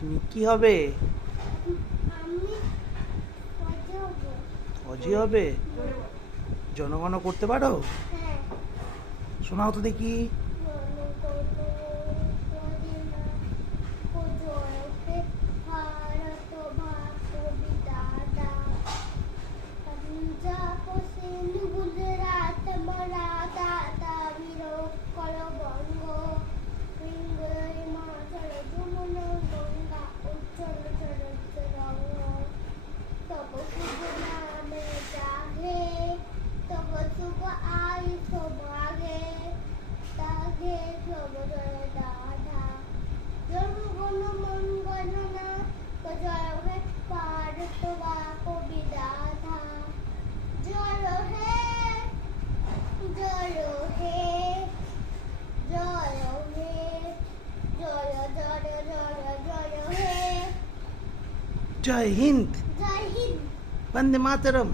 তুমি কি হবে? অজি হবে। জনগণ করতে পারো? শোনাও তো দেখি। जय हिंद। जय हिंद। वंदे मातरम।